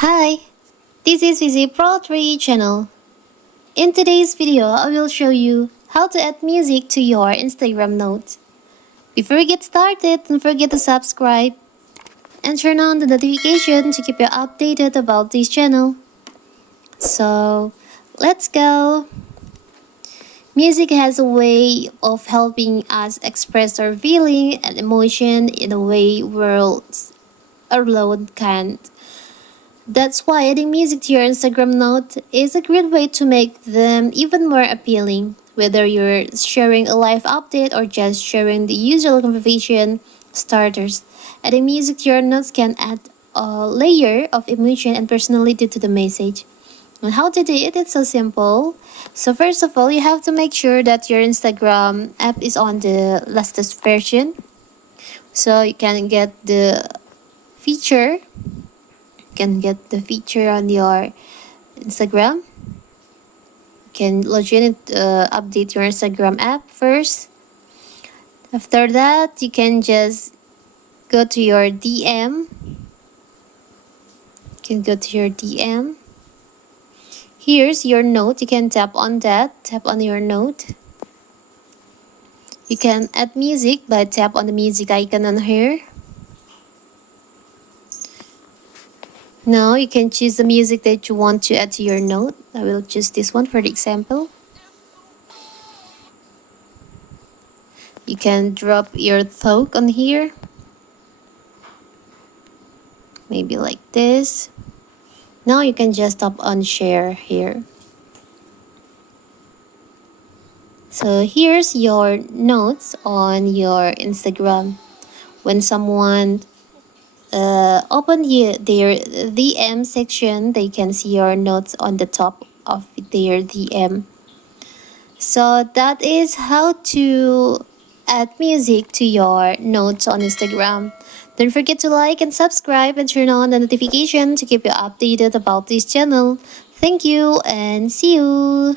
Hi, this is Vizi Pro 3 channel. In today's video, I will show you how to add music to your Instagram notes. Before we get started, don't forget to subscribe and turn on the notification to keep you updated about this channel. So, let's go! Music has a way of helping us express our feeling and emotion in a way words alone can't. That's why adding music to your Instagram note is a great way to make them even more appealing. Whether you're sharing a live update or just sharing the usual conversation starters, adding music to your notes can add a layer of emotion and personality to the message. And how to do it? It's so simple. So first of all, you have to make sure that your Instagram app is on the latest version, so you can get the feature on your Instagram. You can log in and update your Instagram app first. After that, you can just go to your DM. You can go to your DM. Here's your note. You can tap on that. Tap on your note. You can add music by tap on the music icon on here. Now you can choose the music that you want to add to your note. I will choose this one for the example. You can drop your thought on here. Maybe like this. Now you can just tap on share here. So here's your notes on your Instagram. When someone open their DM section, they can see your notes on the top of their DM. So that is how to add music to your notes on Instagram. Don't forget to like and subscribe and turn on the notification to keep you updated about this channel. Thank you and see you.